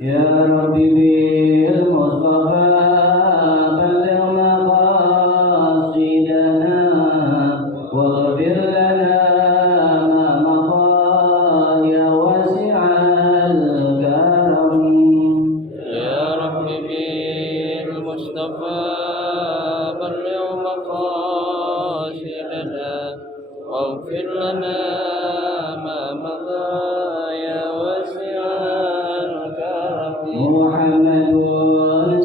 يا ربي بالمصطفى بلغ مقاصدنا واغفر لنا ما مضى يا واسع الكرم. يا رب بالمصطفى بلغ مقاصدنا واغفر لنا ما مضى يا واسع الكرم. محمد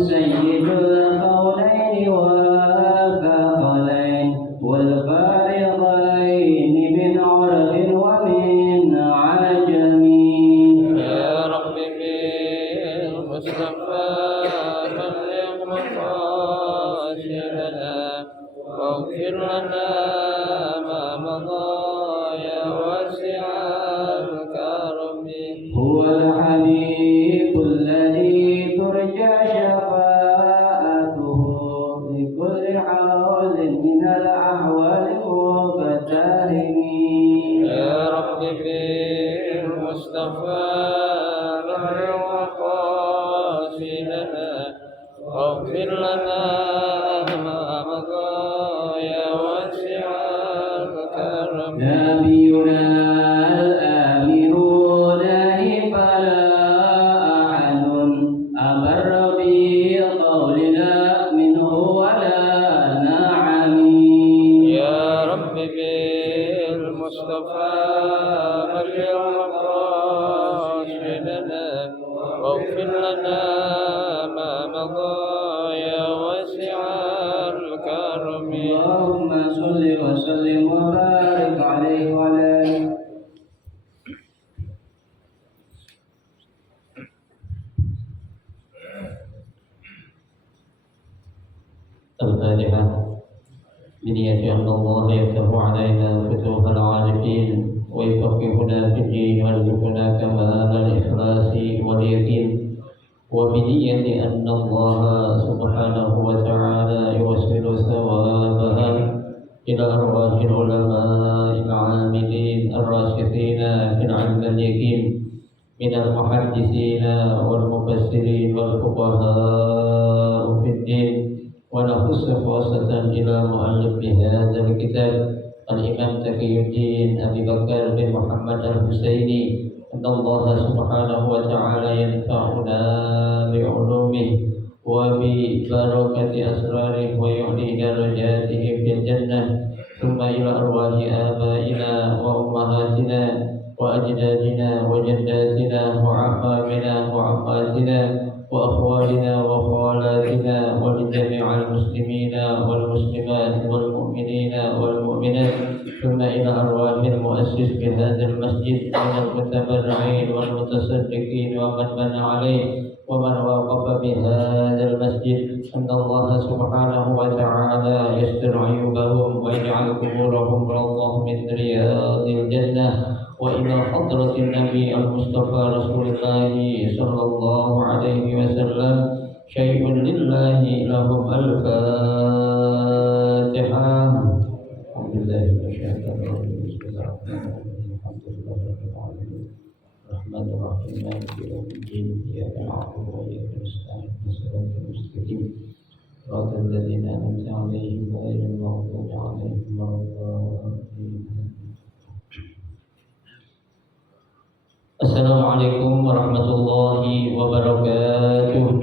سيد الكونين والثقلين والفارقين من عرب ومن عجم. يا رب بالمصطفى بلغ مقاصدنا واغفر لنا ما مضى يا واسع الكرم. هو الحبيب الذي ترجى شفاعته لكل حول من الأحوال مقترن. يا رب بالمصطفى بلغ مقاصدنا واغفر لنا ما مضى يا واسع الكرم. نبينا الآمر لا فلا أحد أبر بقولنا منه ولا نعم. يا رب بالمصطفى بلغ مقاصدنا واغفر لنا ما مضى يا واسع الكرم. اللهم صل وسلم وبارك عليه وعلى آله. الفاتحة. بنية أن الله يفتح علينا فتوح العارفين ويفقهنا في الدين ويرزقنا كمال الإخلاص واليقين، وبنية أن الله سبحانه وتعالى يوصل ثوابها إلى أرواح العلماء العاملين الراشدين في العلم اليقين من المحدثين والمفسرين والفقهاء في الدين. ونخص خاصة إلى مؤلف هذا الكتاب الإمام تقي الدين أبي بكر بن محمد الحسيني، أن الله سبحانه وتعالى ينفعنا بعلومه وببركة أسراره ويعلي درجاته في الجنة. ثم إلى أرواح آبائنا وأمهاتنا وأجدادنا وجداتنا وعمامنا وعماتنا وأخوالنا وخالاتنا ولجميع المسلمين والمسلمات والمؤمنين والمؤمنات. ثم إلى أرواح المؤسس بهذا المسجد من المتبرعين والمتصدقين ومن بنى عليه ومن وقف بهذا المسجد، أن الله سبحانه وتعالى يستر عيوبهم ويجعل قبورهم روضة من رياض الجنة. وإلى حضرة النبي المصطفى رسول الله صلى الله عليه وسلم شيء لله لهم الفاتحة. أعوذ بالله من الشيطان الرجيم. بسم الله الرحمن الرحيم. الحمد لله رب العالمين الرحمن الرحيم مالك يوم الدين. إياك نعبد وإياك نستعين اهدنا الصراط المستقيم صراط الذين أنعمت عليهم غير المغضوب عليهم ولا الضالين. Assalamualaikum warahmatullahi wabarakatuh.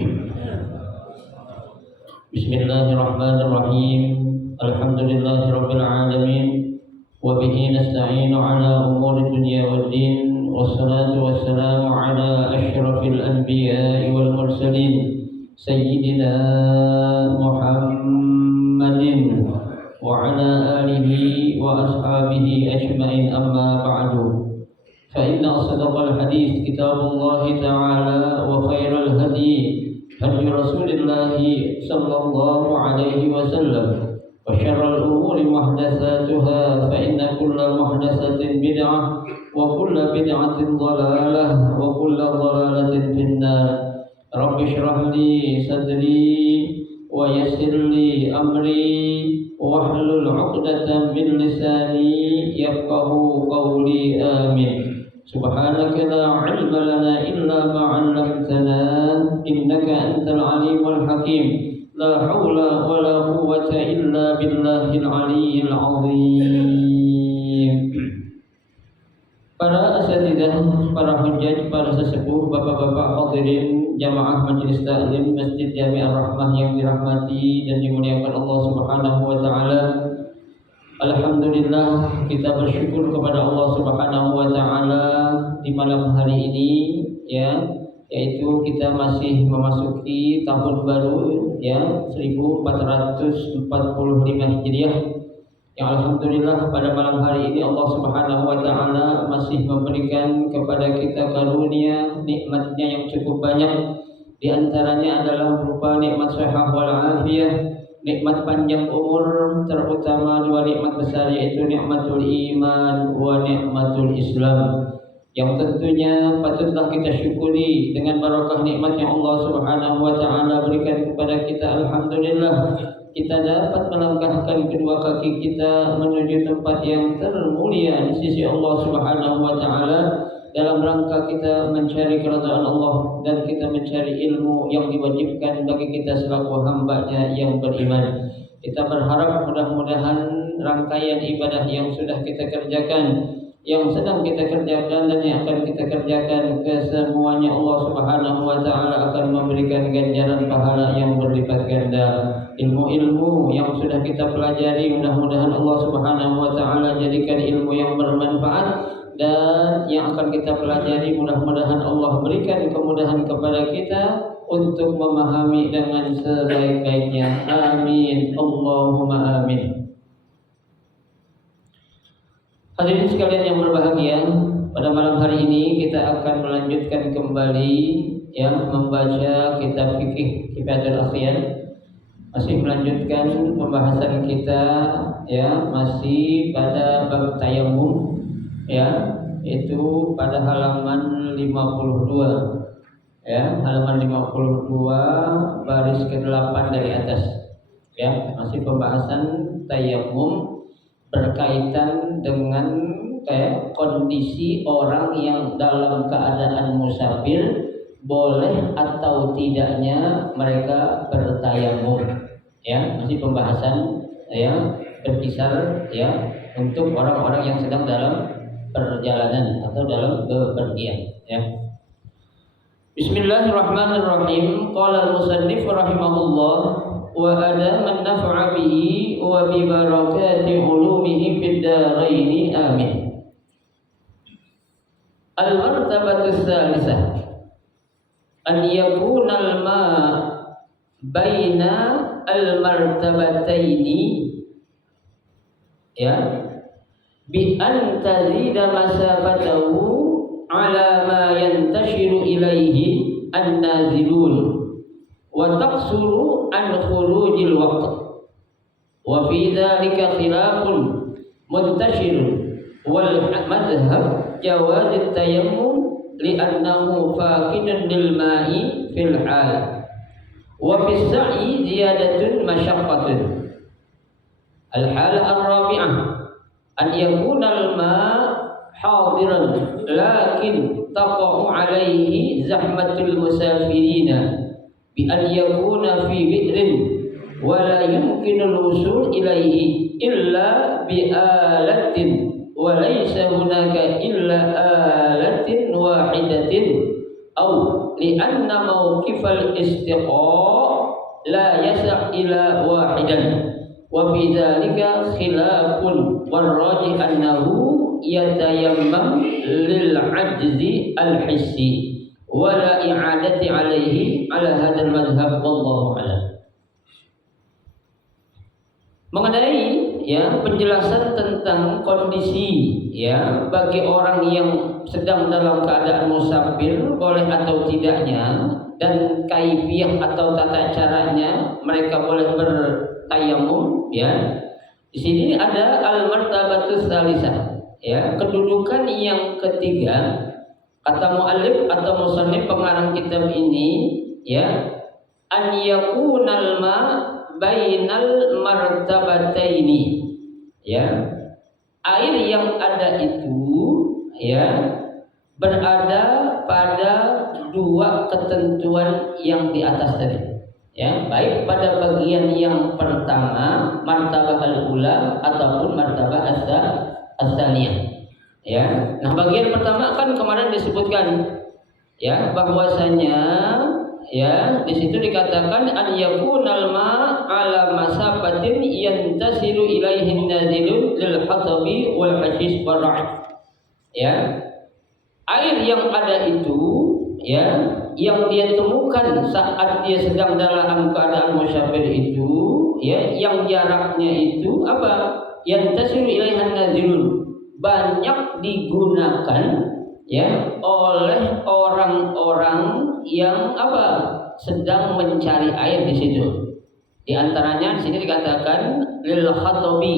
Bismillahirrahmanirrahim. Alhamdulillahirabbil alamin wa bihi nasta'inu ala umuri dunya waddin, wassalatu wassalamu ala asyrafil anbiya'i wal mursalin sayyidina Muhammadin wa ala alihi wa ashabihi ajma'in, amma ba'du. فإن أصدق الحديث كتاب الله تعالى وخير الهدي هدي رسول الله صلى الله عليه وسلم وشر الأمور محدثاتها فإن كل محدثة بدعة وكل بدعة ضلالة وكل ضلالة في النار. رب اشرح لي صدري ويسر لي أمري واحلل عقدة من لساني يفقه قولي. آمين. Subhanaka la ilma lana illa ma 'allamtana innaka antal alimul hakim. La haula wa la quwwata illa billahil aliyyil azim. Para asatidzah, para hujjaj, para sesepuh, bapak-bapak hadirin jamaah majelis taklim Masjid Jami' Ar-Rahmah yang dirahmati dan dimuliakan Allah Subhanahu wa taala. Alhamdulillah, kita bersyukur kepada Allah Subhanahu wa taala di malam hari ini, ya, yaitu kita masih memasuki tahun baru, ya, 1445 Hijriah. Yang alhamdulillah pada malam hari ini Allah Subhanahu wa taala masih memberikan kepada kita karunia nikmatnya yang cukup banyak. Di antaranya adalah berupa nikmat sehat wal afiyah, nikmat panjang umur, terutama dua nikmat besar yaitu nikmatul iman wa nikmatul Islam. Yang tentunya patutlah kita syukuri dengan barakah nikmat yang Allah Subhanahu wa taala berikan kepada kita. Alhamdulillah, kita dapat melangkahkan kedua kaki kita menuju tempat yang termulia di sisi Allah Subhanahu wa taala dalam rangka kita mencari keridhaan Allah dan kita mencari ilmu yang diwajibkan bagi kita selaku hamba-Nya yang beriman. Kita berharap mudah-mudahan rangkaian ibadah yang sudah kita kerjakan, yang sedang kita kerjakan dan yang akan kita kerjakan, kesemuanya Allah Subhanahu wa taala akan memberikan ganjaran pahala yang berlipat ganda. Ilmu-ilmu yang sudah kita pelajari mudah-mudahan Allah Subhanahu wa taala jadikan ilmu yang bermanfaat, dan yang akan kita pelajari mudah-mudahan Allah berikan kemudahan kepada kita untuk memahami dengan sebaik-baiknya. Amin. Allahumma amin. Hadirin sekalian yang berbahagia, pada malam hari ini kita akan melanjutkan kembali yang membaca kitab fikih Kifayatul Akhyar. Masih melanjutkan pembahasan kita, ya, masih pada bab tayammum, ya, itu pada halaman 52, ya, halaman 52 baris ke-8 dari atas, ya, masih pembahasan tayammum berkaitan dengan kayak kondisi orang yang dalam keadaan musafir, boleh atau tidaknya mereka bertayamum, ya, masih pembahasan, ya, berkisar, ya, untuk orang-orang yang sedang dalam perjalanan atau dalam bepergian, ya. Bismillahirrahmanirrahim. Qala al-musannif rahimahullah wa adaman naf'a bihi wa bi barakati ulumihi fid daraini amin. Al-martabatu tsalisah an yakuna al-ma' baina al-martabataini, ya, bi an tazida masafatahu ala ma yantashiru ilaihi an-nazilun wa taqsuru an khurujil waqt wa fi dhalika khilafun muntashirun wal madhhab jawaz at-tayammum li'annahu faqidun lil ma'i fil hal wa fi sa'i ziyadatun masyaqqatun. Al-hal ar-rabi'ah an yakuna al-ma' hadiran lakin taqa'u alaihi zahmatul musafirina bi an yakuna fi bi'rin wa la yumkinu al-wusul ilaihi illa bi alatin wa laysa hunaka illa alatin wahidatin aw li anna mawqifal istiqa' la yasa' ila wahidan wa fi dhalika khilafun wal rajih annahu yatayammam lil ajzi al hissi wa la i'adati alaihi ala hadzal madhhab wallahu a'lam. Mengenai, ya, penjelasan tentang kondisi, ya, bagi orang yang sedang dalam keadaan musafir boleh atau tidaknya, dan kaifiyah atau tata caranya mereka boleh bertayamum, ya. Di sini ada al-martabatus tsalisah, ya, kedudukan yang ketiga. Kata muallif atau musannif pengarang kitab ini, ya, an yakunal ma bainal martabataini, ya, air yang ada itu, ya, berada pada dua ketentuan yang di atas tadi. Ya, baik pada bagian yang pertama martabah al-ula ataupun martabah as-tsaniyah. Ya. Nah, bagian pertama kan kemarin disebutkan ya bahwasanya ya di situ dikatakan an yakunal ma ala masabatin yantasilu ilaihin nazilun lil hatabi wal hashish wal ra'id. Ya, air yang ada itu ya yang dia temukan saat dia sedang dalam keadaan musyafir itu ya yang jaraknya itu apa yantasilu ilaihan nazilun banyak digunakan ya oleh orang-orang yang apa sedang mencari air di situ. Di antaranya di sini dikatakan lil khatabi,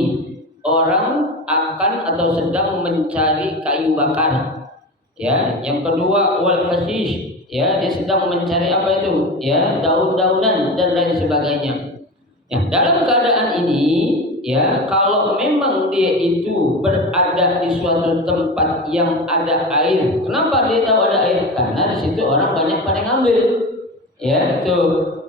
orang akan atau sedang mencari kayu bakar. Ya, yang kedua wal hashish, ya dia sedang mencari apa itu? Ya, daun-daunan dan lain sebagainya. Ya, dalam keadaan ini ya kalau memang dia itu berada di suatu tempat yang ada air, kenapa dia tahu ada air? Karena di situ orang banyak pada ngambil. Ya, itu.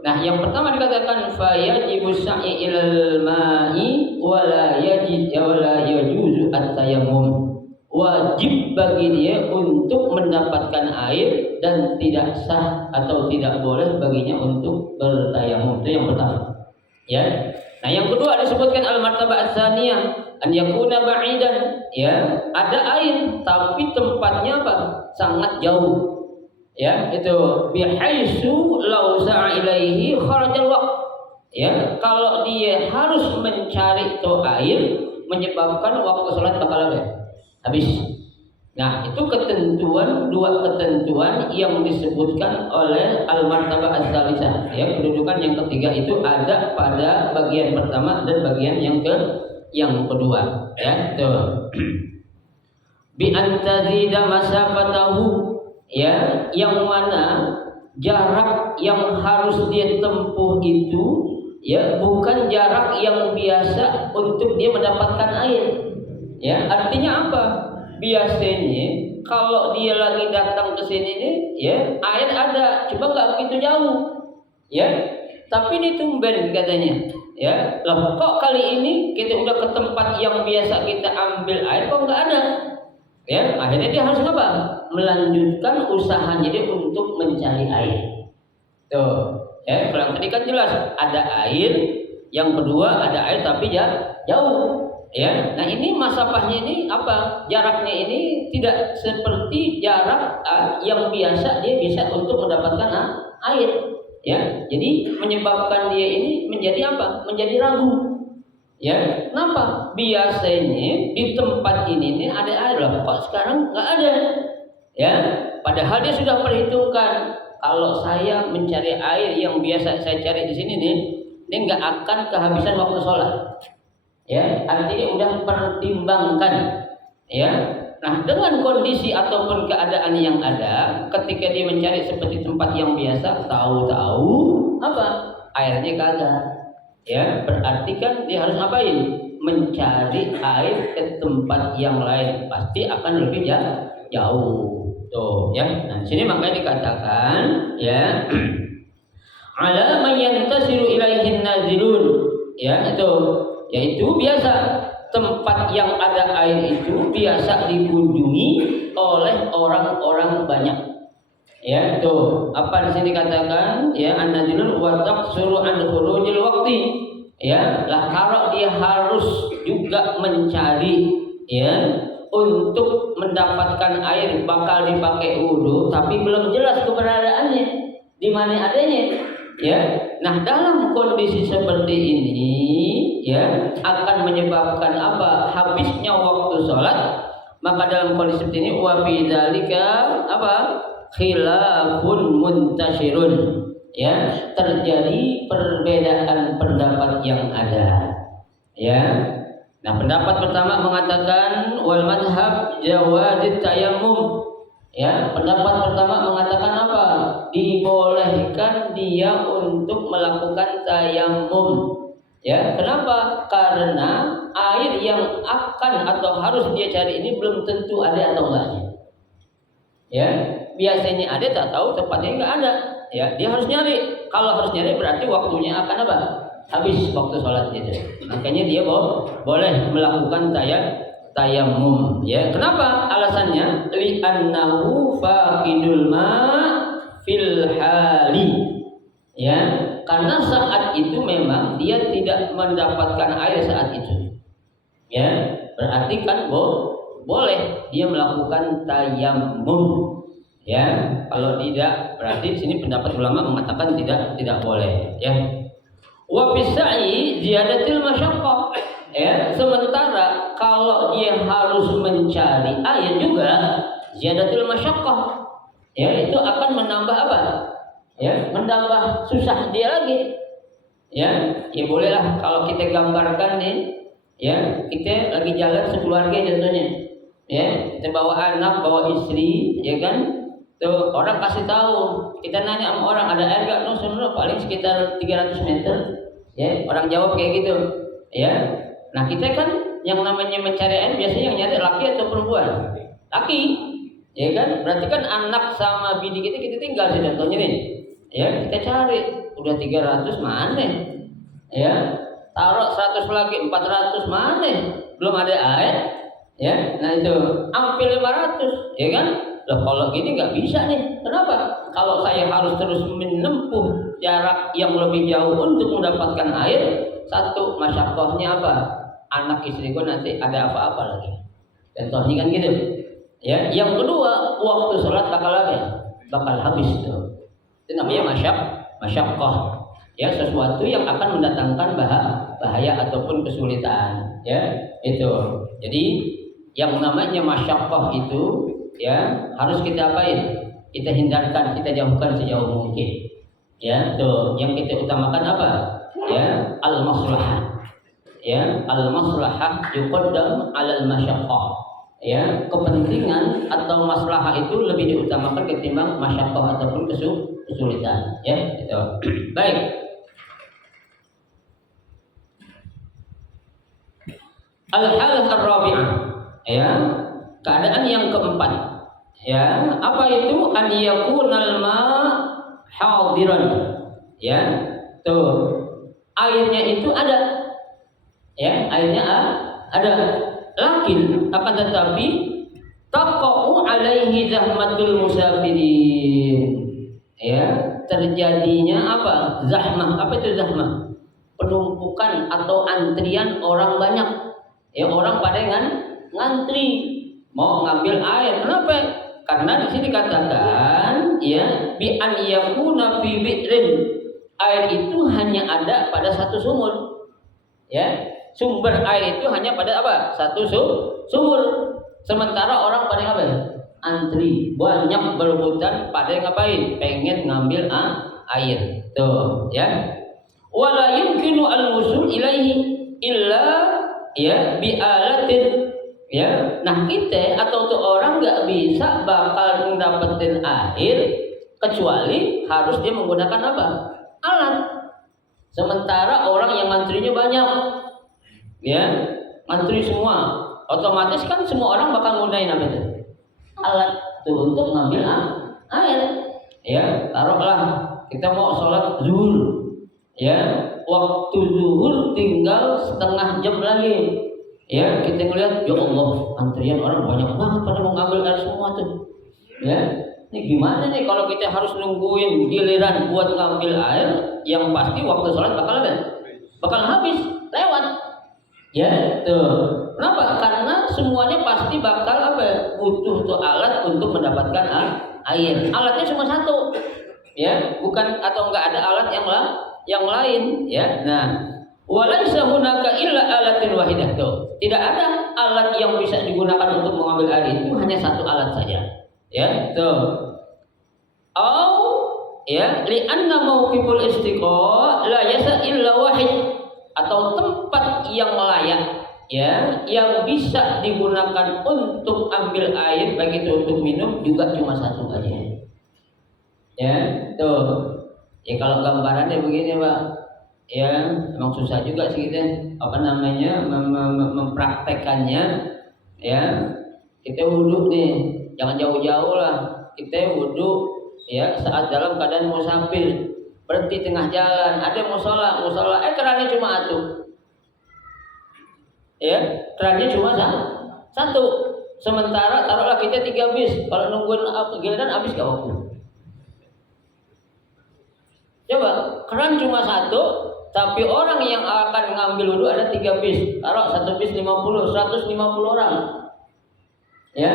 Nah, yang pertama dikatakan fa yajibu sa'i ilal ma'i wala yajuzu at-tayammum. Wajib bagi dia untuk mendapatkan air dan tidak sah atau tidak boleh baginya untuk bertayamum. Itu yang pertama. Ya. Nah, yang kedua disebutkan al-martabah ats-tsaniyah an yakuna ba'idan, ya, ada air tapi tempatnya apa? Sangat jauh. Ya, itu bihaitsu law sa'a ilaihi kharajal waqt. Ya, kalau dia harus mencari itu air menyebabkan waktu salat bakal habis. Nah, itu ketentuan, dua ketentuan yang disebutkan oleh al-martabah ats-tsalisah. Ya, kedudukan yang ketiga itu ada pada bagian pertama dan bagian yang kedua. Ya, itu. Bi antazida masafatahu, ya, yang mana jarak yang harus dia tempuh itu ya bukan jarak yang biasa untuk dia mendapatkan air. Ya, artinya apa? Biasanya kalau dia lagi datang ke sini nih, ya air ada, cuma nggak begitu jauh, ya. Tapi ini tumben katanya, ya. Loh, kok kali ini kita udah ke tempat yang biasa kita ambil air, kok nggak ada? Ya, akhirnya dia harus apa? Melanjutkan usahanya dia untuk mencari air. Tuh, ya. Kalau tadi kan jelas ada air, yang kedua ada air tapi jauh. Ya, nah ini masafahnya ini apa? Jaraknya ini tidak seperti jarak yang biasa dia bisa untuk mendapatkan air. Ya, jadi menyebabkan dia ini menjadi apa? Menjadi ragu. Ya, kenapa? Biasanya di tempat ini nih ada air loh, kok sekarang nggak ada? Ya, padahal dia sudah perhitungkan kalau saya mencari air yang biasa saya cari di sini nih, ini nggak akan kehabisan waktu sholat. Ya, artinya udah pertimbangkan. Ya, nah dengan kondisi ataupun keadaan yang ada, ketika dia mencari seperti tempat yang biasa, tahu-tahu apa? Airnya kagak. Ya, berarti kan dia harus ngapain? Mencari air ke tempat yang lain, pasti akan lebih jauh. Tuh, ya. Nah, di sini makanya dikatakan, ya, ala man yantasiru ilaihin nazilun. Ya, itu. Yaitu biasa tempat yang ada air itu biasa dikunjungi oleh orang-orang banyak. Ya, tuh apa di sini katakan? Ya, an-nazilun wa taqsuru an khurujil waqti. Ya, lah kalau dia harus juga mencari ya untuk mendapatkan air bakal dipakai wudu tapi belum jelas keberadaannya di mana adanya. Ya, nah dalam kondisi seperti ini ya akan menyebabkan apa? Habisnya waktu sholat. Maka dalam kondisi seperti ini wa fi dzalika apa? Khilafun muntashirun. Ya, terjadi perbedaan pendapat yang ada. Ya. Nah, pendapat pertama mengatakan wal madhab jawazit tayammum. Ya, pendapat pertama mengatakan apa? Dibolehkan dia untuk melakukan tayammum. Ya, kenapa? Karena air yang akan atau harus dia cari ini belum tentu ada atau enggaknya. Ya, biasanya ada, tak tahu tempatnya nggak ada. Ya, dia harus nyari. Kalau harus nyari berarti waktunya akan apa? Habis waktu sholat itu. Makanya dia boleh melakukan tayamum. Ya, kenapa? Alasannya li'annahu faqidul ma fil hali. Ya, karena saat itu memang dia tidak mendapatkan air saat itu. Ya, berarti kan boleh dia melakukan tayamum. Ya, kalau tidak berarti di sini pendapat ulama mengatakan tidak boleh. Ya. Wa bisa'i ziyadatil masyaqqah. Ya, sementara kalau dia harus mencari air juga ziyadatil masyaqqah. Ya, itu akan menambah apa? Ya, menambah susah dia lagi. Ya, ya bolehlah kalau kita gambarkan nih. Ya, kita lagi jalan sekeluarga contohnya. Ya, kita bawa anak, bawa istri, ya kan? Tuh orang kasih tahu, kita nanya sama orang ada air nggak? No, paling sekitar 300 meter. Ya, orang jawab kayak gitu. Ya, nah kita kan yang namanya mencari air biasanya yang nyari laki atau perempuan? Laki, ya kan? Berarti kan anak sama bini kita tinggal sih contohnya nih. Ya, kita cari udah 300 mana? Ya, taruh 100 lagi 400 mana? Belum ada air. Ya, nah itu hampir 500, ya kan? Loh, kalau gini nggak bisa nih. Kenapa? Kalau saya harus terus menempuh jarak yang lebih jauh untuk mendapatkan air, satu masyaqqahnya apa? Anak istriku nanti ada apa-apa lagi. Contohnya kan gitu. Ya, yang kedua waktu sholat bakal apa? Bakal habis tuh. Itu namanya masyaqqah. Ya, sesuatu yang akan mendatangkan bahaya ataupun kesulitan. Ya, itu. Jadi yang namanya masyaqqah itu ya harus kita apain? Kita hindarkan, kita jauhkan sejauh mungkin. Ya, tuh yang kita utamakan apa? Ya, al-maslahah. Ya, al-maslahah yuqaddam 'alal masyaqqah. Ya, kepentingan atau maslahah itu lebih diutamakan ketimbang masyaqqah ataupun kesulitan. Ya, itu. Baik. Al-halah ar-rabi'ah. Ya, keadaan yang keempat, ya, apa itu? An yakunal ma hadiran. Ya, tuh airnya itu ada. Ya, airnya ada. Lakin akan tetapi taqa'u alaihi zahmatul musafirin. Ya, terjadinya apa? Zahmah. Apa itu zahmah? Penumpukan atau antrian orang banyak. Ya, orang pada ngantri mau ngambil air. Kenapa? Karena di sini dikatakan ya bi an yakuna fi bi'rin. Air itu hanya ada pada satu sumur. Ya, sumber air itu hanya pada apa? Satu sumur. Sementara orang pada apa? Antri, banyak berebutan pada ngapain? Pengen ngambil air. Tuh, ya. Wala yumkinu al-wusul ilaihi illa ya bi alatin. Ya, nah kita atau tuh orang nggak bisa bakal mendapatkan air kecuali harus dia menggunakan apa? Alat. Sementara orang yang ngantrinya banyak, ya, ngantri semua, otomatis kan semua orang bakal menggunakan apa itu? Alat tuh untuk ngambil air. Ya, taruhlah kita mau sholat zuhur, ya, waktu zuhur tinggal setengah jam lagi. Ya, kita ngelihat, ya Allah, antrian orang banyak banget pada mau ngambil air semua tuh. Ya, ini gimana nih kalau kita harus nungguin giliran buat ngambil air, yang pasti waktu sholat bakal habis, lewat. Ya, tuh. Kenapa? Karena semuanya pasti bakal apa? Butuh tuh alat untuk mendapatkan air. Alatnya cuma satu. Ya, bukan atau enggak ada alat yang lain. Ya, nah. Walaysa hunaka illa alatin wahidah. Tuh, tidak ada alat yang bisa digunakan untuk mengambil air itu, hanya satu alat saja. Ya, tuh. Au ya, li'anna mawqiful istiqa la yasa illa wahid, atau tempat yang layak ya yang bisa digunakan untuk ambil air baik itu untuk minum juga cuma satu aja. Ya, tuh. Ya kalau gambarannya begini, Pak. Ya, memang susah juga sih kita mempraktekannya. Ya, kita wudhu nih, jangan jauh-jauh lah. kita wudhu ya saat dalam keadaan musafir, berhenti tengah jalan, ada musola, kerannya cuma satu, ya kerannya cuma satu. Sementara taruhlah kita 3 bis, kalau nungguin giliran habis gak waktu. Coba keran cuma satu, tapi orang yang akan ngambil wudhu ada 3 bis, taruh 1 bis 50, 150 orang, ya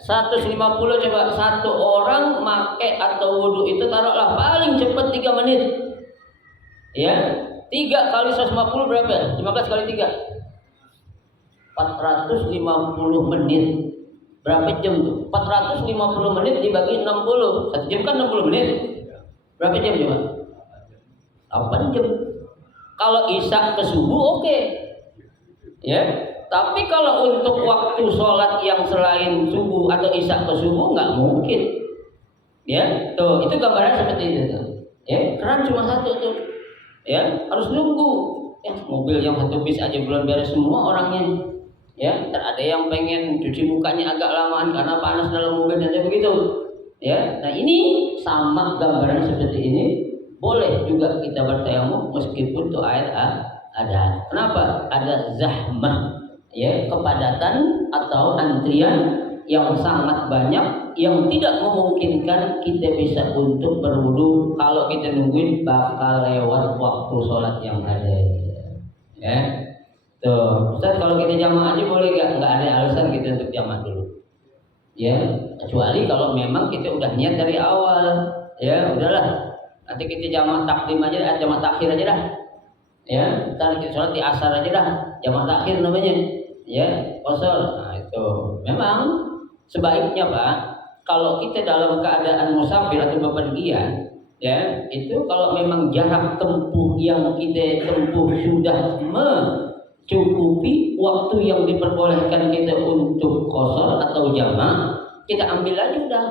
150 coba satu orang make atau wudhu itu taruhlah paling cepat 3 menit, ya 3 kali 150 berapa? 15 kali 3 450 menit. Berapa jam tuh? 450 menit dibagi 60. 1 jam kan 60 menit. Berapa jam coba? 8 jam. Kalau isya ke subuh oke. Ya. Tapi kalau untuk waktu sholat yang selain subuh atau isya ke subuh nggak mungkin. Ya, tuh itu gambaran seperti itu tuh. Ya, keran cuma satu tuh. Ya, harus nunggu. Ya, mobil yang 1 bis aja belum beres semua orangnya. Ya, ada yang pengen cuci mukanya agak lamaan karena panas dalam mobil dan begitu. Ya, nah ini sama gambaran seperti ini boleh juga kita bertayamum meskipun itu air ada. Kenapa? Ada zahmah, ya kepadatan atau antrian yang sangat banyak yang tidak memungkinkan kita bisa untuk berwudu kalau kita nungguin bakal lewat waktu sholat yang ada. Ya. Tuh, Ustaz kalau kita jamaah aja boleh nggak ada alasan kita untuk jamaah dulu, ya kecuali kalau memang kita udah niat dari awal, ya udahlah nanti kita jamaah takdim aja, jamaah takhir aja dah, ya ntar kita sholat di asar aja dah, jamaah takhir namanya, ya kosor. Nah itu memang sebaiknya Pak, kalau kita dalam keadaan musafir atau bepergian, ya itu kalau memang jarak tempuh yang kita tempuh sudah cukupi waktu yang diperbolehkan kita untuk qashar atau jama', kita ambil aja udah.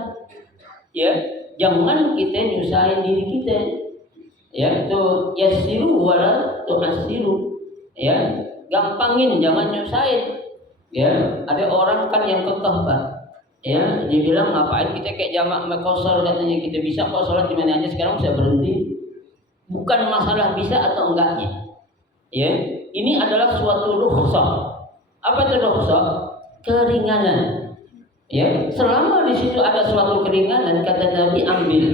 Ya, jangan kita nyusahin diri kita. Ya, tuh yassiru wala tu'assiru. Ya, gampangin jangan nyusahin. Ya, ada orang kan yang kekeh, Pak. Ya, dia bilang ngapain kita kayak jama' qashar katanya, kita bisa kok salat di mana aja sekarang bisa berhenti. Bukan masalah bisa atau enggaknya. Ya. Ini adalah suatu rukhsah. Apa itu rukhsah? Keringanan. Ya, selama di situ ada suatu keringanan, kata Nabi ambil.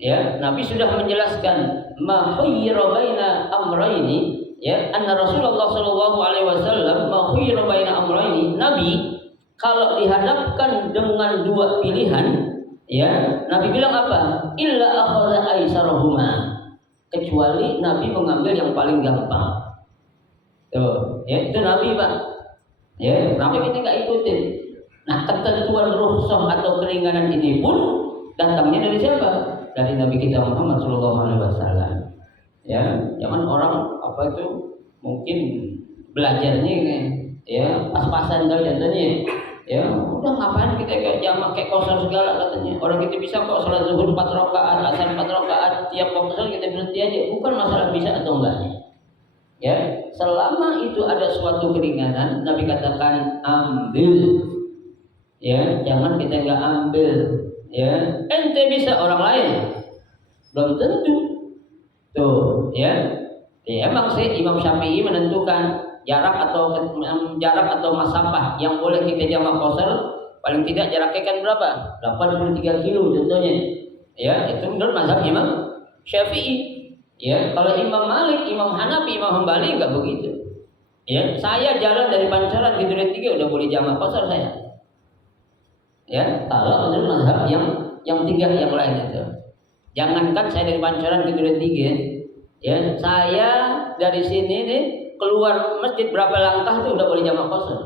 Ya, Nabi sudah menjelaskan ma khayyara baina amrayni, ya, anna Rasulullah sallallahu alaihi wasallam ma khayyara baina amrayni. Nabi kalau dihadapkan dengan 2 pilihan, ya, Nabi bilang apa? Illa akhadha aisarahuma. Kecuali Nabi mengambil yang paling gampang. Tuh, ya itu Nabi Pak. Ya, kenapa kita nggak ikutin? Nah, ketentuan rukhsah atau keringanan ini pun datangnya dari siapa? Dari Nabi kita Muhammad SAW. Ya, jangan orang apa itu mungkin belajarnya ya pas-pasan kali contohnya. Ya, udah ngapain kita kayak jamak kayak qashar segala katanya. Orang kita bisa kok salat zuhur 4 rakaat, asar 4 rakaat, tiap waktu salat kita berhenti aja. Bukan masalah bisa atau enggaknya. Ya, selama itu ada suatu keringanan, Nabi katakan ambil. Ya, jangan kita nggak ambil. Ya, ente bisa orang lain belum tentu. Tuh, ya. Ya emang sih Imam Syafi'i menentukan jarak atau masafah yang boleh kita jamak qashar paling tidak jaraknya kan berapa? 83 kilo contohnya. Ya, itu menurut mazhab Imam Syafi'i. Ya, kalau Imam Malik, Imam Hanafi, Imam Hambali enggak begitu. Ya, saya jalan dari Pancoran ke Duren 3 udah boleh jamak qashar saya. Ya, kalau menurut mazhab yang 3 yang lain itu. Jangankan saya dari Pancoran ke Duren 3, ya, saya dari sini nih keluar masjid berapa langkah itu udah boleh jamak qashar.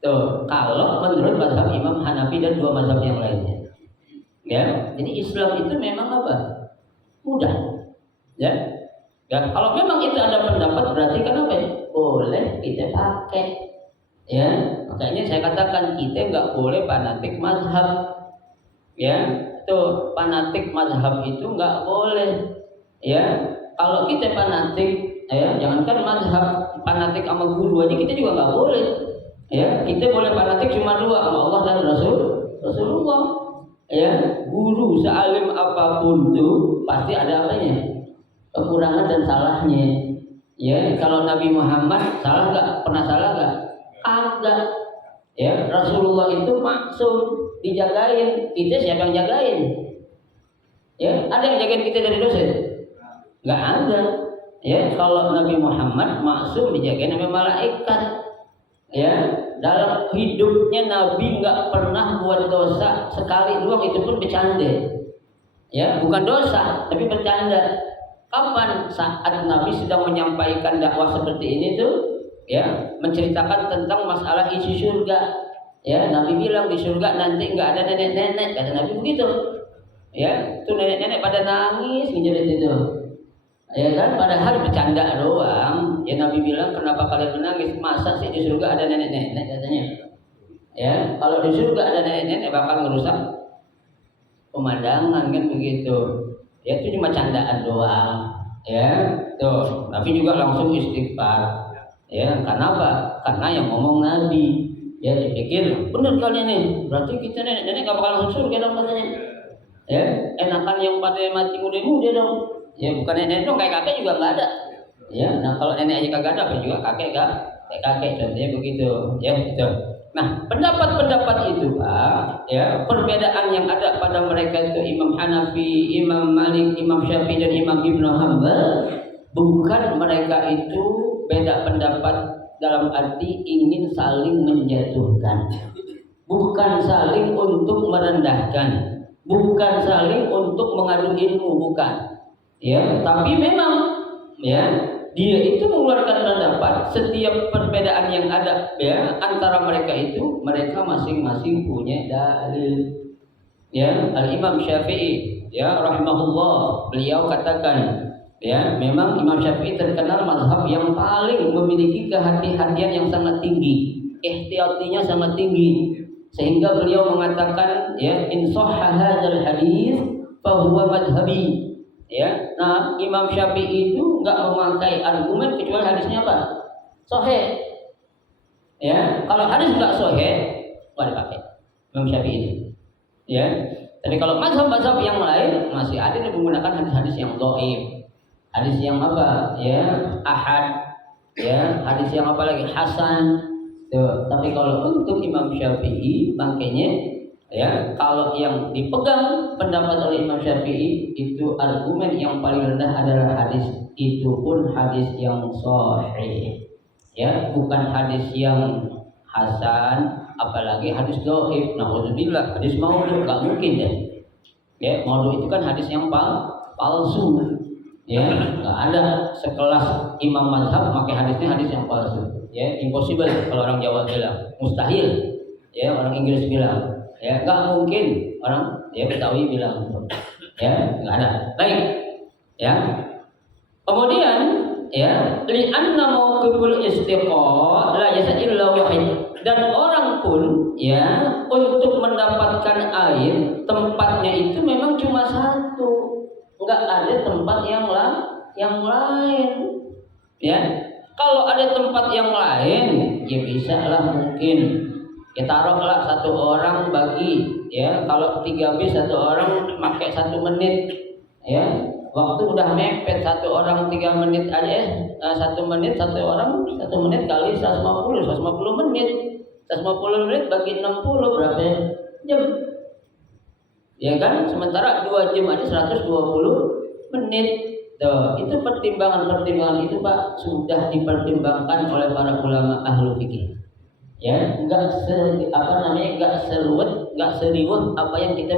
Tuh, kalau menurut mazhab Imam Hanafi dan 2 mazhab yang lainnya. Ya, jadi Islam itu memang apa? Mudah. Ya, dan kalau memang itu ada pendapat berarti kan apa ya? Boleh kita pakai. Ya, makanya saya katakan kita nggak boleh fanatik mazhab. Ya, tuh fanatik mazhab itu nggak boleh. Ya, kalau kita fanatik, ya jangankan mazhab, fanatik sama guru aja kita juga nggak boleh. Ya, kita boleh fanatik cuma 2, sama Allah dan Rasulullah. Ya, guru sealim apapun tuh pasti ada apanya? Kekurangan dan salahnya. Ya, kalau Nabi Muhammad salah nggak? Pernah salah nggak? Ada. Ya, Rasulullah itu maksum, dijagain. Kita siapa yang jagain? Ya, ada yang jagain kita dari dosa? Nggak ada. Ya, kalau Nabi Muhammad maksum dijagain sama malaikat. Ya, dalam hidupnya Nabi nggak pernah buat dosa sekali doang, itu pun bercanda. Ya, bukan dosa tapi bercanda. Kapan? Saat Nabi sedang menyampaikan dakwah seperti ini tuh, ya, menceritakan tentang masalah isi surga. Ya, Nabi bilang di surga nanti nggak ada nenek-nenek, kata Nabi begitu. Ya, tuh nenek-nenek pada nangis menjerit itu. Ya kan, padahal bercanda doang. Ya, Nabi bilang kenapa kalian menangis? Masa sih di surga ada nenek-nenek katanya. Ya, kalau di surga ada nenek-nenek bakal merusak pemandangan kan begitu. Ya, itu cuma candaan doang. Ya, tuh. Nabi juga langsung istighfar. Ya, karena apa? Karena yang ngomong Nabi. Ya, dipikir benar kali ini. Berarti kita nenek-nenek gak bakal langsung surga dong katanya. Ya, enakan yang pada mati muda-muda dong. Ya, bukan nenek dong, kayak kakek juga nggak ada. Ya, nah kalau nenek aja kagak ada, apa juga kakek kan? Kayak kakek contohnya begitu. Ya, gitu. Nah, pendapat-pendapat itu, Pak, ya, perbedaan yang ada pada mereka itu Imam Hanafi, Imam Malik, Imam Syafi'i dan Imam Ibnu Hanbal, bukan mereka itu beda pendapat dalam arti ingin saling menjatuhkan. Bukan saling untuk merendahkan, bukan saling untuk mengadu ilmu, bukan. Ya, tapi memang ya dia itu mengeluarkan pendapat setiap perbedaan yang ada ya antara mereka itu mereka masing-masing punya dalil. Ya, Al Imam Syafi'i ya rahimahullah beliau katakan ya memang Imam Syafi'i terkenal mazhab yang paling memiliki kehati-hatian yang sangat tinggi, ihtiyatinya sangat tinggi sehingga beliau mengatakan ya in sahha hadzal hadits fa huwa madhhabi. Ya, nah Imam Syafi'i itu nggak memakai argumen kecuali hadisnya apa? Sahih. Ya, kalau hadis nggak sahih nggak dipakai Imam Syafi'i ini. Ya, tapi kalau mazhab-mazhab yang lain masih ada yang menggunakan hadis-hadis yang dhaif, hadis yang apa? Ya, ahad. Ya, hadis yang apa lagi? Hasan. Tuh. Tapi kalau untuk Imam Syafi'i makanya ya, kalau yang dipegang pendapat oleh Imam Syafi'i itu argumen yang paling rendah adalah hadis itu pun hadis yang sahih. Ya, bukan hadis yang hasan, apalagi hadis dhaif. Nauzubillah, hadis maudhu enggak mungkin deh. Ya, maudhu itu kan hadis yang palsu. Ya, enggak ada sekelas imam mazhab pakai hadisnya hadis yang palsu. Ya, impossible kalau orang Jawa bilang, mustahil. Ya, orang Inggris bilang ya nggak mungkin, orang ya Betawi bilang ya nggak ada. Baik ya, kemudian ya li'anna mauqiful istiqah la yasa illa wahid, dan orang pun ya untuk mendapatkan air tempatnya itu memang cuma satu, nggak ada tempat yang lain ya. Kalau ada tempat yang lain ya bisa lah mungkin. Ya taruhlah satu orang bagi ya kalau 3 bis satu orang pakai 1 menit ya waktu udah mepet satu orang 3 menit aja 1 menit satu orang 1 menit kali 150 menit 150 menit bagi 60 berapa jam ya kan, sementara 2 jam aja 120 menit. Tuh, itu pertimbangan itu Pak sudah dipertimbangkan oleh para ulama ahlu fikih. Ya, enggak seruwet, enggak serius apa yang kita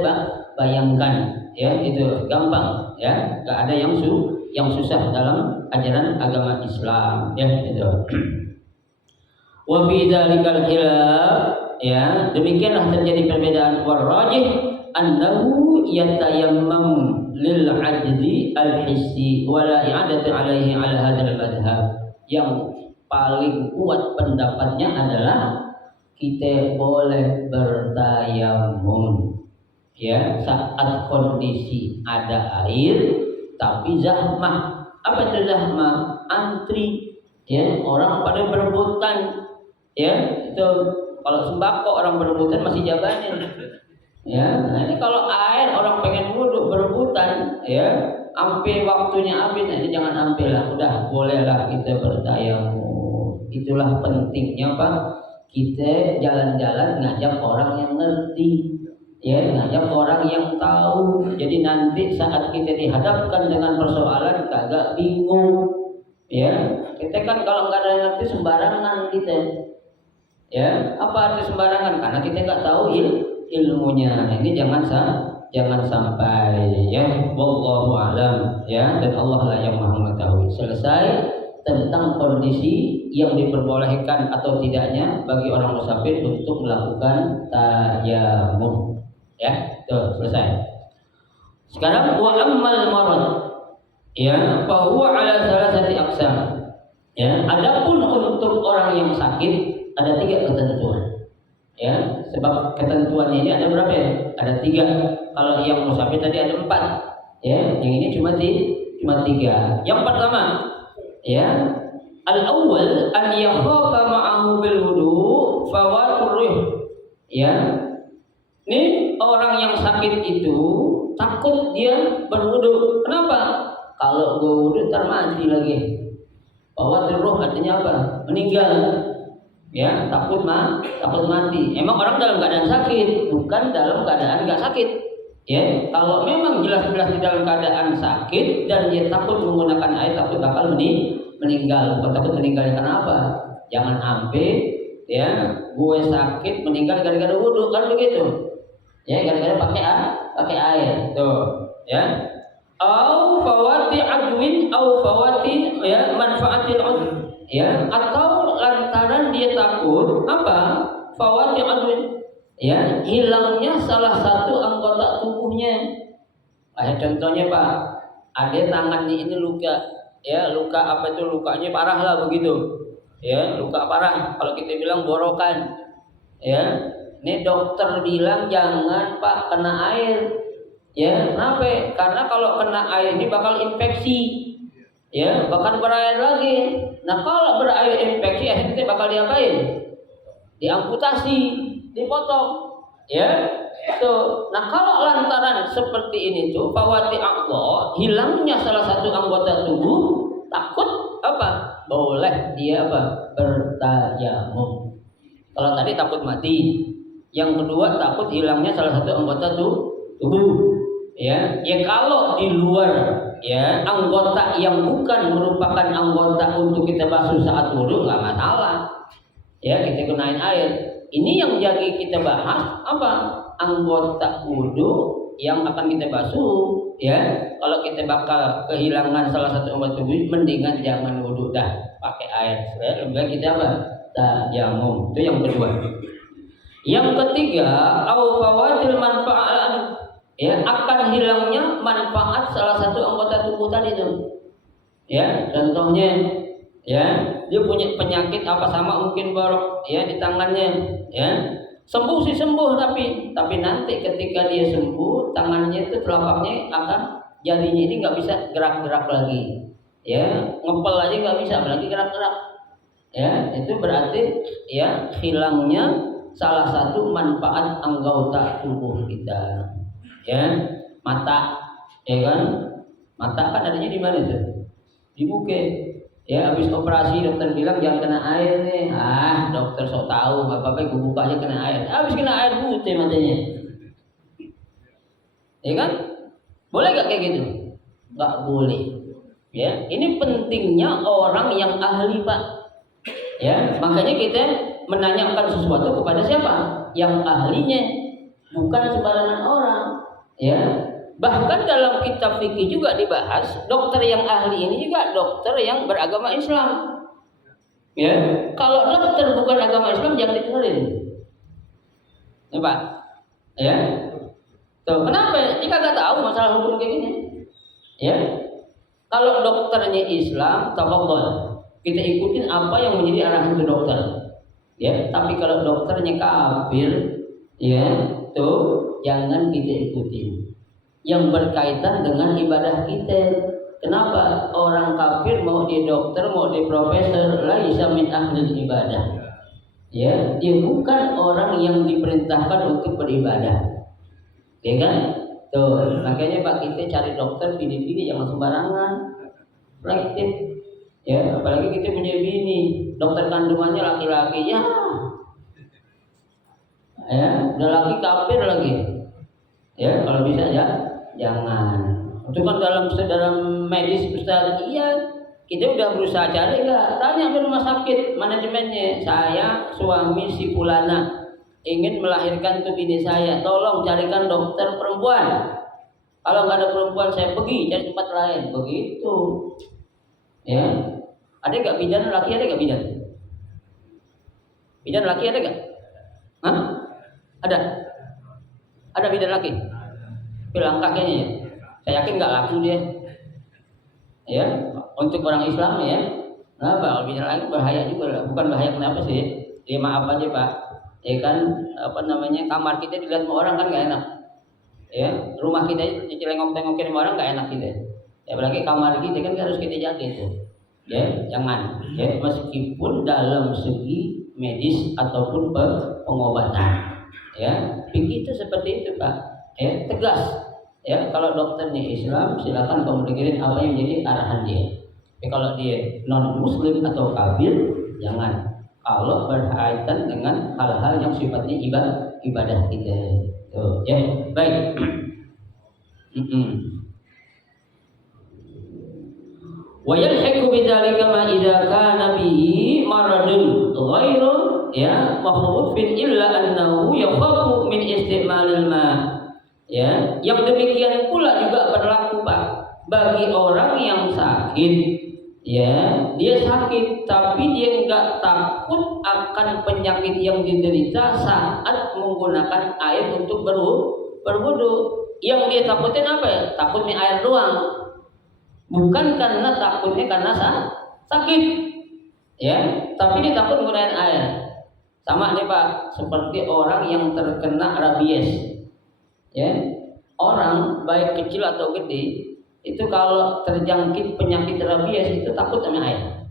bayangkan. Ya, itu gampang. Ya, enggak ada yang susah dalam ajaran agama Islam. Ya, itu. Wa fi dzalikal khilaf, ya, demikianlah terjadi perbedaan warrajih annahu yatayammam lil ajzi al hissi wa la i'adatu alaihi ala hadzal madhhab. Yang paling kuat pendapatnya adalah kita boleh bertayamum ya saat kondisi ada air tapi zahmah. Apa itu zahmah? Antri ya, orang pada berebutan ya. Itu kalau sembako orang berebutan masih jabanin Ya, nah ini kalau air orang pengen wudhu berebutan, ya, sampai waktunya habis, nah ini jangan sampai lah, udah bolehlah kita bertayamum. Itulah pentingnya Pak, kita jalan-jalan ngajak orang yang ngerti, ya, ngajak orang yang tahu. Jadi nanti saat kita dihadapkan dengan persoalan kagak bingung, ya. Kita kan kalau nggak ada yang ngerti sembarangan kita, ya. Apa arti sembarangan? Karena kita nggak tahu ilmunya. Nah, ini jangan sampai, ya. Wallahu a'lam, ya, dan Allah lah yang Maha mengetahui. Selesai tentang kondisi yang diperbolehkan atau tidaknya bagi orang musafir untuk melakukan tayamum, ya. Tuh, selesai. Sekarang wa ammal marad, ya, fa huwa ala salasati aqsam. Ya, adapun untuk orang yang sakit ada 3 ketentuan. Ya, sebab ketentuannya ini ada berapa ya? Ada 3. Kalau yang musafir tadi ada 4. Ya, yang ini cuma 3. Yang pertama, ya, al-awwal an yakhafa ma'ahu bil wudu fawatur. Ya. Ini orang yang sakit itu takut dia berwudu. Kenapa? Kalau gue wudu ntar mati lagi. Fawatur artinya apa? Meninggal. Ya, takut mati. Emang orang dalam keadaan sakit, bukan dalam keadaan nggak sakit. Ya, kalau memang jelas-jelas di dalam keadaan sakit dan dia takut menggunakan air, takut bakal meninggal. Bukan takut meninggal karena apa? Jangan sampai, ya, gue sakit meninggal gara-gara wudhu, kan begitu. Ya, gara-gara pakai air. Tuh, ya. Au fawati adwin au fawati, ya, manfaatil udh. Ya, atau lantaran dia takut apa? Fawati adwin, ya, hilangnya salah satu anggota tubuhnya. Contohnya Pak, ada tangannya ini luka, ya, luka apa itu, lukanya parah lah begitu, ya, luka parah. Kalau kita bilang borokan, ya, ini dokter bilang jangan Pak kena air, ya, kenapa? Karena kalau kena air ini bakal infeksi. Ya, bahkan berair lagi. Nah, kalau berair infeksi akhirnya bakal diapain? Diamputasi, dipotong. Ya, itu. Nah, kalau lantaran seperti ini tuh, fawati aqdha, hilangnya salah satu anggota tubuh, takut apa? Boleh dia apa? Bertayamum. Kalau tadi takut mati, yang kedua takut hilangnya salah satu anggota tubuh. Ya, kalau di luar, ya, anggota yang bukan merupakan anggota untuk kita basuh saat wudu nggak masalah. Ya, kita gunain air. Ini yang jadi kita bahas apa? Anggota wudu yang akan kita basuh. Ya, kalau kita bakal kehilangan salah satu anggota tubuh, mendingan jangan wudu dah, pakai air. Ya, lebih baik kita apa? Tayamum. Itu yang kedua. Yang ketiga, au fawatil manfa'at. Ya, akan hilangnya manfaat salah satu anggota tubuh tadi itu. Ya, contohnya, ya, dia punya penyakit apa sama mungkin borok, ya, di tangannya, ya. Sembuh sih sembuh, tapi nanti ketika dia sembuh, tangannya itu telapaknya akan jadinya ini nggak bisa gerak-gerak lagi. Ya, ngepel aja nggak bisa, apalagi gerak-gerak. Ya, itu berarti, ya, hilangnya salah satu manfaat anggota tubuh kita. Ya, mata, ya kan, mata kan adanya di mana itu? Di muka. Ya, habis operasi dokter bilang jangan kena air nih. Dokter sok tahu, nggak apa-apa, gue buka aja kena air. Habis kena air putih matanya. Ya kan? Boleh gak kayak gitu? Nggak boleh. Ya, ini pentingnya orang yang ahli Pak. Ya, makanya kita menanyakan sesuatu kepada siapa? Yang ahlinya, bukan sembarangan orang. Ya, bahkan dalam kitab fikih juga dibahas, dokter yang ahli ini juga dokter yang beragama Islam. Ya, kalau dokter bukan agama Islam jangan didengerin. Ya Pak, ya. Tuh, kenapa? Jika nggak tahu masalah hukum kayak gini. Ya, kalau dokternya Islam, tafadhol, kita ikutin apa yang menjadi arahan itu dokter. Ya, tapi kalau dokternya kafir, ya, tuh jangan kita ikuti yang berkaitan dengan ibadah kita. Kenapa? Orang kafir mau dia dokter, mau dia profesor, laisa min ahli ibadah. Ya, dia bukan orang yang diperintahkan untuk beribadah. ya kan? Tuh, makanya Pak kita cari dokter pilih-pilih jangan sembarangan. Praktik, ya apalagi kita punya bini, dokter kandungannya laki-laki ya, udah laki kafir lagi, ya kalau bisa ya jangan. Itu kan dalam medis Ustaz, iya kita udah berusaha cari nggak? Tanya ke rumah sakit manajemennya, saya suami si Fulana ingin melahirkan tuh bini saya, tolong carikan dokter perempuan. Kalau nggak ada perempuan saya pergi cari tempat lain, begitu. Ya, ada nggak bidan laki, ada nggak bidan? Bidan laki ada nggak? Hah? Ada bidan laki? Langka kayaknya ya. Saya yakin nggak laku dia. Ya, untuk orang Islam ya. Kenapa? Kalau bidan laki bahaya juga lah. Bukan bahaya kenapa sih? Ya maaf aja Pak. Ya kan kamar kita dilihat sama orang kan nggak enak. Ya, rumah kita dicelengok-tengokin sama orang nggak enak kita. Ya apalagi kamar kita kan harus kita jaga itu. Ya, jangan. Ya, meskipun dalam segi medis ataupun pengobatan. Ya, begitu seperti itu Pak. Ya, tegas. Ya, kalau dokternya Islam silakan kamu dengerin apa yang menjadi arahan dia. Tapi kalau dia non Muslim atau kafir, jangan. Kalau berkaitan dengan hal-hal yang sifatnya ibadah kita. Tuh, ya, baik. Wa yalhiqu bidzalika ma idza kana bihi maradun ghairu ya mahfufin illa annahu yakhafu min istimalil ma. Ya, yang demikian pula juga berlaku Pak bagi orang yang sakit. Ya, dia sakit tapi dia enggak takut akan penyakit yang diderita saat menggunakan air untuk berwudu. Yang dia takutin apa ya? Takutnya air doang. Bukan karena takutnya karena sakit, ya, tapi dia takut menggunakan air. Sama nih Pak, seperti orang yang terkena rabies, ya, orang baik kecil atau gede, itu kalau terjangkit penyakit rabies itu takut sama air.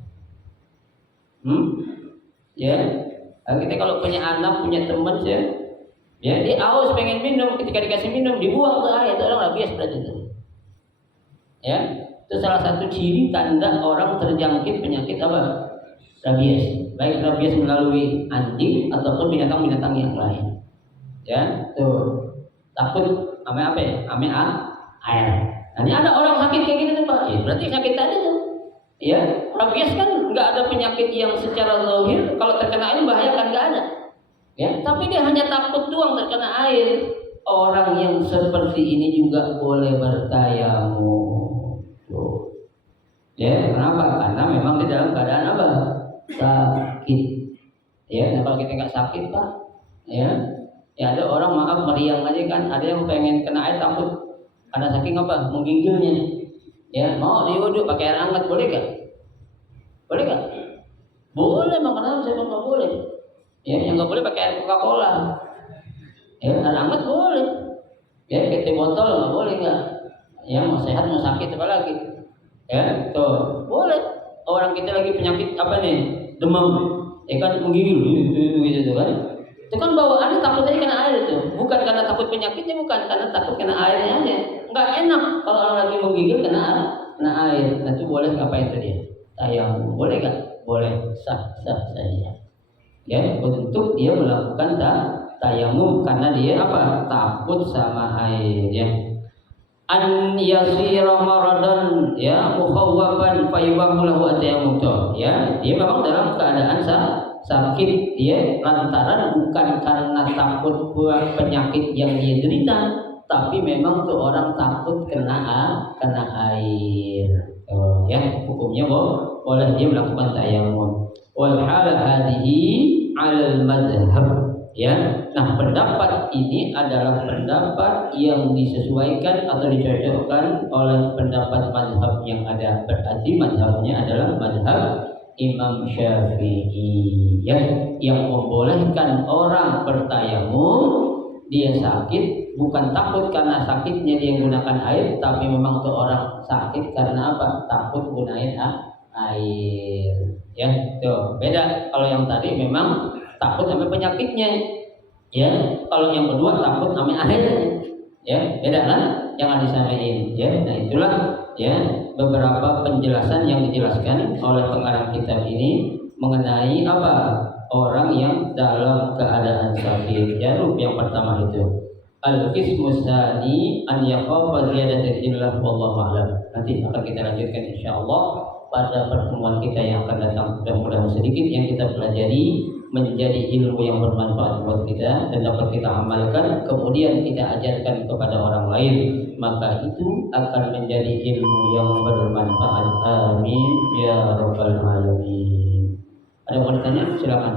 Ya, kita kalau punya anak, punya teman, ya, dia haus pengen minum, ketika dikasih minum dibuang ke air, itu orang rabies berarti itu. Ya. Itu salah satu ciri tanda orang terjangkit penyakit apa? Rabies. Baik rabies melalui anjing ataupun binatang-binatang yang lain. Ya, tuh. Takut ame apa ya? Ame air. Nah, ini ada orang sakit kayak gitu tuh Pak. Ya, berarti sakit tadi tuh. Ya, rabies kan nggak ada penyakit yang secara zahir kalau terkena air membahayakan, nggak ada. Ya, tapi dia hanya takut doang terkena air. Orang yang seperti ini juga boleh bertayamum. Ya, kenapa? Karena memang di dalam keadaan apa? Sakit. Ya, nah kalau kita nggak sakit Pak, ya ada orang maaf meriang aja kan, ada yang pengen kena air takut karena saking apa? Menggigilnya. Ya, mau diwudhu pakai air hangat boleh gak? Boleh gak? Boleh, makanya saya nggak boleh. Ya, yang nggak boleh pakai air Coca-Cola. Ya, air hangat boleh. Ya, kita botol nggak boleh nggak? Ya, mau sehat mau sakit apa lagi? Ya, tuh boleh. Orang kita lagi penyakit apa nih, demam, ya kan menggigil gitu kan? Itu kan bawaannya takut aja kena air itu, bukan karena takut penyakitnya, bukan karena takut kena airnya aja. Nggak enak kalau orang lagi menggigil kena air. Nah itu boleh ngapain itu dia? Tayamum boleh nggak? Boleh, sah saja. Ya, untuk dia melakukan tayamum karena dia apa? Takut sama air ya. An yasira maradan ya mukhawwafan fayubahu lahu at-tayammum ya, dia memang dalam keadaan sakit ya, lantaran bukan karena takut buat penyakit yang dia derita, tapi memang tuh orang takut kena air. Ya, hukumnya boleh dia melakukan tayamum. Wal hal hadhihi 'alal madhhab. Ya, nah pendapat ini adalah pendapat yang disesuaikan atau dicocokkan oleh pendapat mazhab yang ada. Berarti mazhabnya adalah mazhab Imam Syafi'i ya, yang membolehkan orang bertayamum dia sakit, bukan takut karena sakitnya dia menggunakan air, tapi memang tuh orang sakit karena apa? Takut gunain air. Ya, tuh beda. Kalau yang tadi memang takut sama penyakitnya, ya. Kalau yang kedua takut sama airnya, Ya, beda kan? Jangan disampaikan. Ya, nah itulah ya beberapa penjelasan yang dijelaskan oleh pengarang kitab ini mengenai apa orang yang dalam keadaan sakit. Ya, yang pertama itu al-qismus tsani an yakhafa ziyadatan illah wallahu a'lam. Nanti akan kita lanjutkan insyaallah pada pertemuan kita yang akan datang. Mudah-mudahan sedikit yang kita pelajari menjadi ilmu yang bermanfaat buat kita dan dapat kita amalkan, kemudian kita ajarkan kepada orang lain, maka itu akan menjadi ilmu yang bermanfaat. Amin ya rabbal alamin. Ada yang mau ditanya? Silakan.